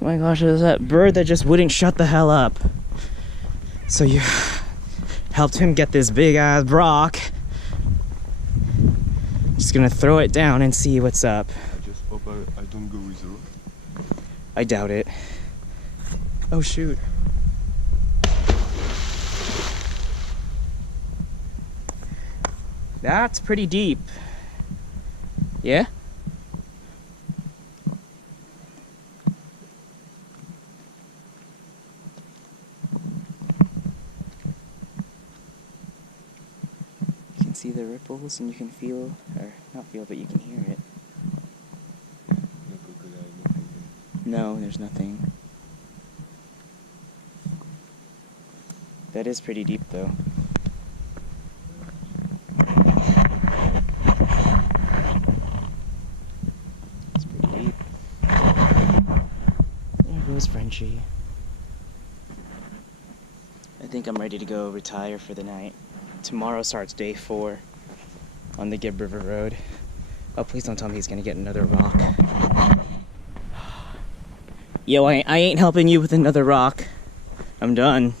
Oh my gosh, there's that bird that just wouldn't shut the hell up. So you helped him get this big ass rock. Just gonna throw it down and see what's up. I just hope I don't go with the rock. I doubt it. Oh shoot. That's pretty deep. Yeah? You can see the ripples and you can feel, or not feel, but you can hear it. No crocodile, nothing. No, there's nothing. That is pretty deep though. It's pretty deep. There goes Frenchie. I think I'm ready to go retire for the night. Tomorrow starts day 4 on the Gibb River Road. Oh, please don't tell me he's gonna get another rock. Yo, I ain't helping you with another rock. I'm done.